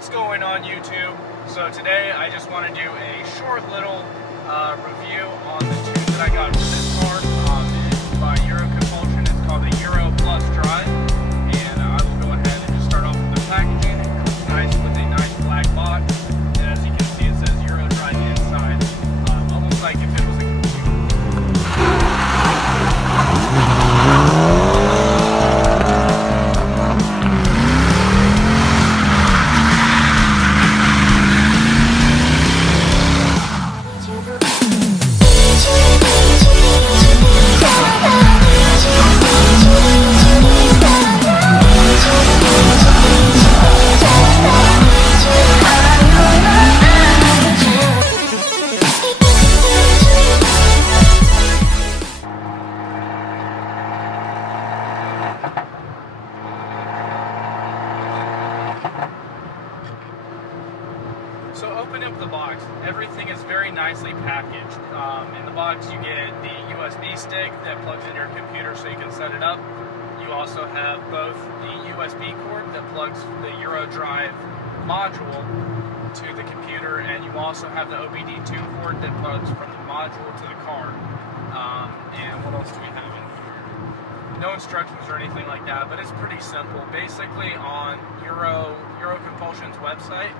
What's going on YouTube? So today I just want to do a short little review on the tune that I got for this car. It's by EuroCompulsion. It's called the Euro+Drive, and I will go ahead and just start off with the packaging. It comes nice with a nice black box, and as you can see it says Euro+Drive inside, almost like if it was a So open up the box. Everything is very nicely packaged. In the box you get the USB stick that plugs in your computer so you can set it up. You also have both the USB cord that plugs the EuroDrive module to the computer, and you also have the OBD2 cord that plugs from the module to the car. And what else do we have in here? No instructions or anything like that, but it's pretty simple. Basically on EuroCompulsion's website,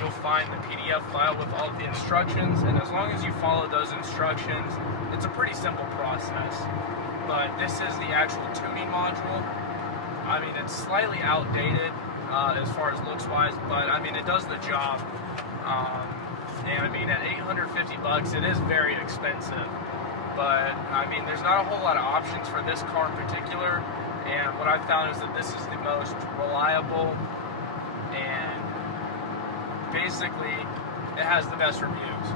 you'll find the PDF file with all of the instructions, and as long as you follow those instructions, it's a pretty simple process. But this is the actual tuning module. I mean, it's slightly outdated as far as looks-wise, but I mean, it does the job. And I mean, at 850 bucks, it is very expensive. But I mean, there's not a whole lot of options for this car in particular, and what I found is that this is the most reliable, and basically it has the best reviews.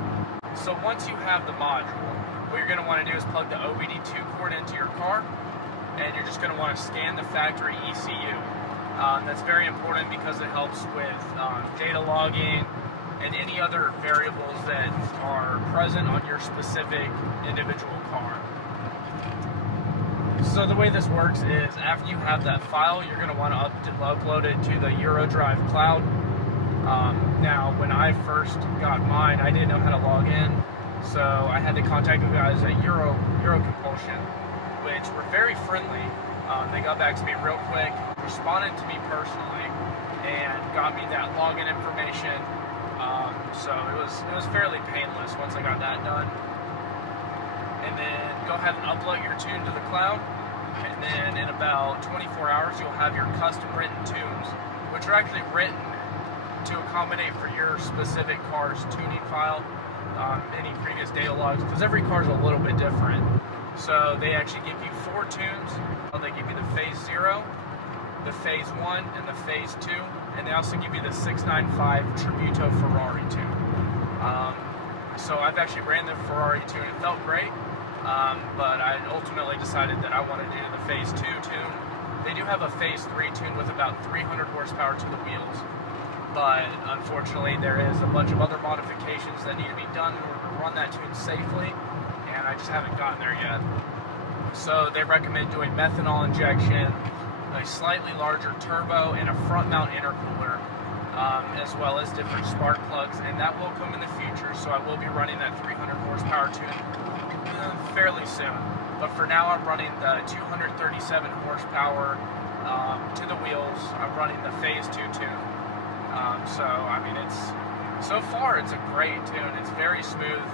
So once you have the module, what you're going to want to do is plug the OBD2 cord into your car, and you're just going to want to scan the factory ECU. That's very important because it helps with data logging and any other variables that are present on your specific individual car. So the way this works is after you have that file, you're going to want to upload it to the EuroDrive cloud. Now, when I first got mine, I didn't know how to log in, so I had to contact the guys at EuroCompulsion, which were very friendly. They got back to me real quick, responded to me personally, and got me that login information. So it was fairly painless once I got that done. And then go ahead and upload your tune to the cloud, and then in about 24 hours you'll have your custom written tunes, which are actually written to accommodate for your specific car's tuning file, any previous data logs, because every car is a little bit different. So they actually give you 4 tunes. They give you the phase 0, the phase 1, and the phase 2, and they also give you the 695 Tributo Ferrari tune. So I've actually ran the Ferrari tune. It felt great, but I ultimately decided that I want to do the phase 2 tune. They do have a phase 3 tune with about 300 horsepower to the wheels, but unfortunately there is a bunch of other modifications that need to be done in order to run that tune safely, and I just haven't gotten there yet. So they recommend doing methanol injection, a slightly larger turbo, and a front mount intercooler, as well as different spark plugs, and that will come in the future, so I will be running that 300 horsepower tune fairly soon. But for now I'm running the 237 horsepower to the wheels. I'm running the phase 2 tune. So I mean, so far it's a great tune. It's very smooth.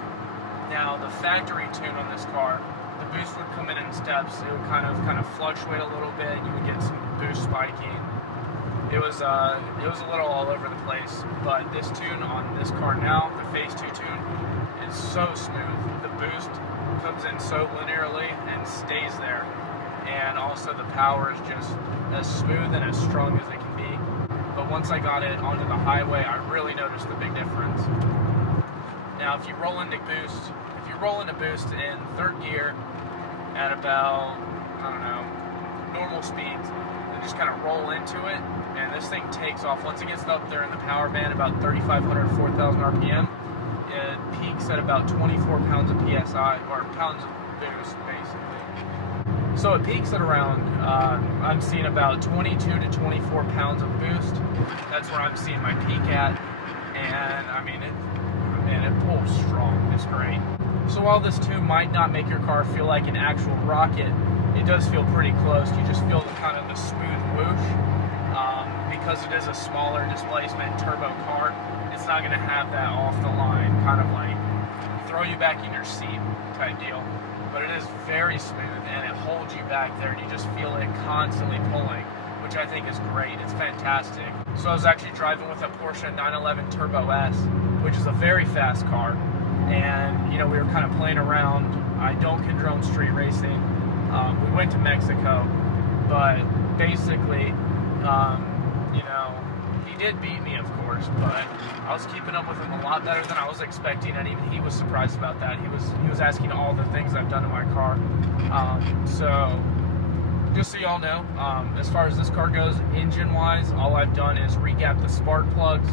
Now the factory tune on this car, the boost would come in steps. It would kind of fluctuate a little bit. You would get some boost spiking. It was a little all over the place. But this tune on this car now, the phase 2 tune, is so smooth. The boost comes in so linearly and stays there, and also the power is just as smooth and as strong as it can be. But once I got it onto the highway, I really noticed the big difference. Now, if you roll into boost in 3rd gear at about, I don't know, normal speeds, and just kind of roll into it, and this thing takes off. Once it gets up there in the power band, about 3,500, 4,000 RPM, it peaks at about 24 pounds of PSI, or pounds of boost, basically. So it peaks at around, I'm seeing about 22 to 24 pounds of boost. That's where I'm seeing my peak at. And I mean, it pulls strong. It's great. So while this tune might not make your car feel like an actual rocket, it does feel pretty close. You just feel the kind of the smooth whoosh. Because it is a smaller displacement turbo car, it's not going to have that off the line kind of like throw you back in your seat type deal. But it is very smooth and it holds you back there and you just feel it constantly pulling, which I think is great. It's fantastic. So I was actually driving with a Porsche 911 Turbo S, which is a very fast car, and you know, we were kind of playing around. I don't condone street racing. We went to Mexico, but basically you know, he did beat me, of course, but I was keeping up with him a lot better than I was expecting, and even he was surprised about that. He was asking all the things I've done to my car. So just so y'all know, as far as this car goes, engine-wise, all I've done is regap the spark plugs.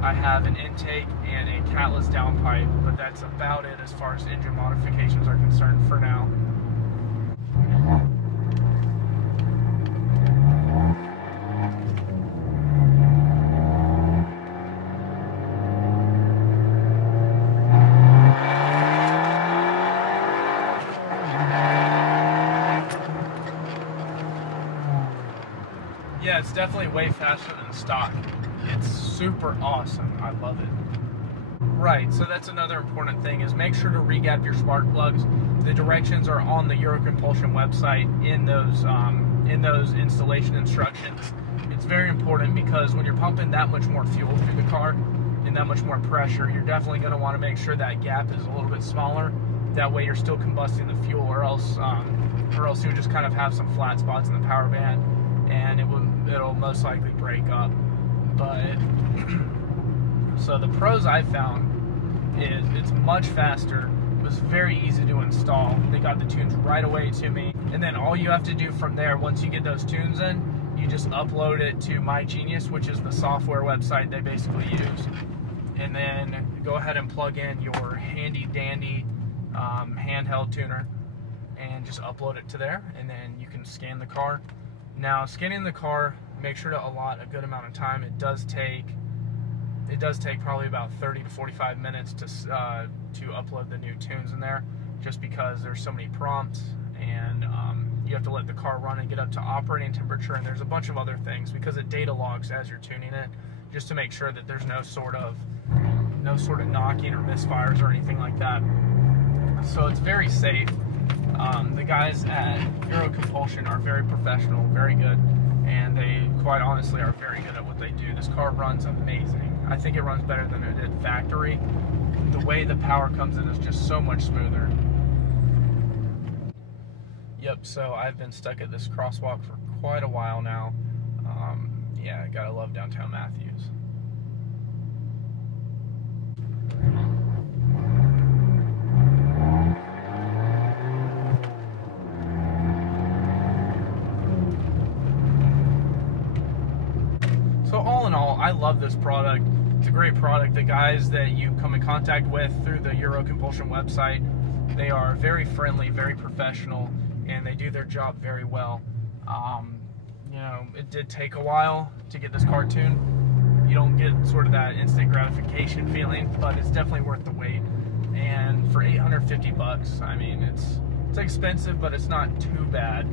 I have an intake and a catless downpipe, but that's about it as far as engine modifications are concerned for now. Yeah, it's definitely way faster than stock. It's super awesome. I love it. Right, so that's another important thing, is make sure to regap your spark plugs. The directions are on the EuroCompulsion website in those installation instructions. It's very important because when you're pumping that much more fuel through the car and that much more pressure, you're definitely going to want to make sure that gap is a little bit smaller. That way you're still combusting the fuel, or else you'll just kind of have some flat spots in the power band, and it'll most likely break up. But so the pros I found is it's much faster. It was very easy to install. They got the tunes right away to me, and then all you have to do from there, once you get those tunes in, you just upload it to My Genius, which is the software website they basically use, and then go ahead and plug in your handy dandy handheld tuner and just upload it to there, and then you can scan the car. Now, scanning the car, make sure to allot a good amount of time. It does take probably about 30 to 45 minutes to upload the new tunes in there, just because there's so many prompts, and you have to let the car run and get up to operating temperature, and there's a bunch of other things because it data logs as you're tuning it, just to make sure that there's no sort of knocking or misfires or anything like that. So it's very safe. The guys at EuroCompulsion are very professional, very good, and they quite honestly are very good at what they do. This car runs amazing. I think it runs better than it did factory. The way the power comes in is just so much smoother. Yep, so I've been stuck at this crosswalk for quite a while now. Yeah, gotta love downtown Matthews. So all in all, I love this product. It's a great product. The guys that you come in contact with through the EuroCompulsion website, they are very friendly, very professional, and they do their job very well. You know, it did take a while to get this car tuned. You don't get sort of that instant gratification feeling, but it's definitely worth the wait. And for 850 bucks, I mean, it's expensive, but it's not too bad.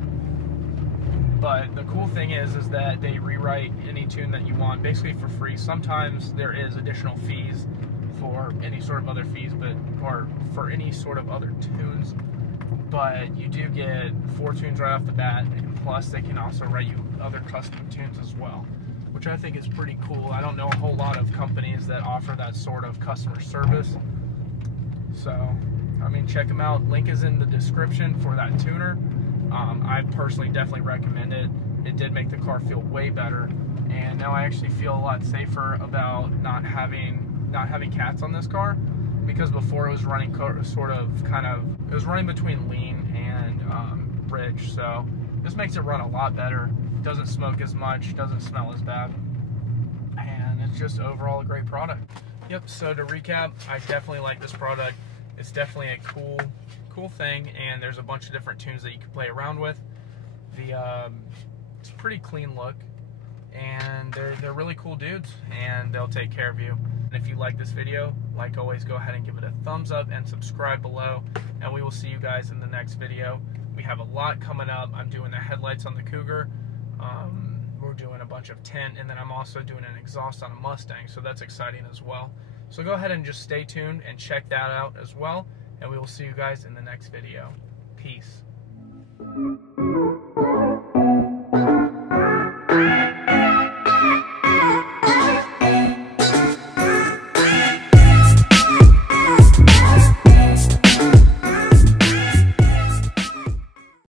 But the cool thing is that they rewrite any tune that you want basically for free. Sometimes there is additional fees for any sort of other fees, or for any sort of other tunes. But you do get 4 tunes right off the bat, and plus they can also write you other custom tunes as well, which I think is pretty cool. I don't know a whole lot of companies that offer that sort of customer service. So, I mean, check them out. Link is in the description for that tuner. I personally definitely recommend it. It did make the car feel way better, and now I actually feel a lot safer about not having cats on this car, because before it was running it was running between lean and bridge. So this makes it run a lot better. It doesn't smoke as much, doesn't smell as bad, and it's just overall a great product. Yep. So to recap, I definitely like this product. It's definitely a cool cool thing, and there's a bunch of different tunes that you can play around with. It's a pretty clean look, and they're really cool dudes, and they'll take care of you. And if you like this video, like always, go ahead and give it a thumbs up and subscribe below, and we will see you guys in the next video. We have a lot coming up. I'm doing the headlights on the Cougar. We're doing a bunch of tint, and then I'm also doing an exhaust on a Mustang, so that's exciting as well. So go ahead and just stay tuned and check that out as well, and we will see you guys in the next video. Peace.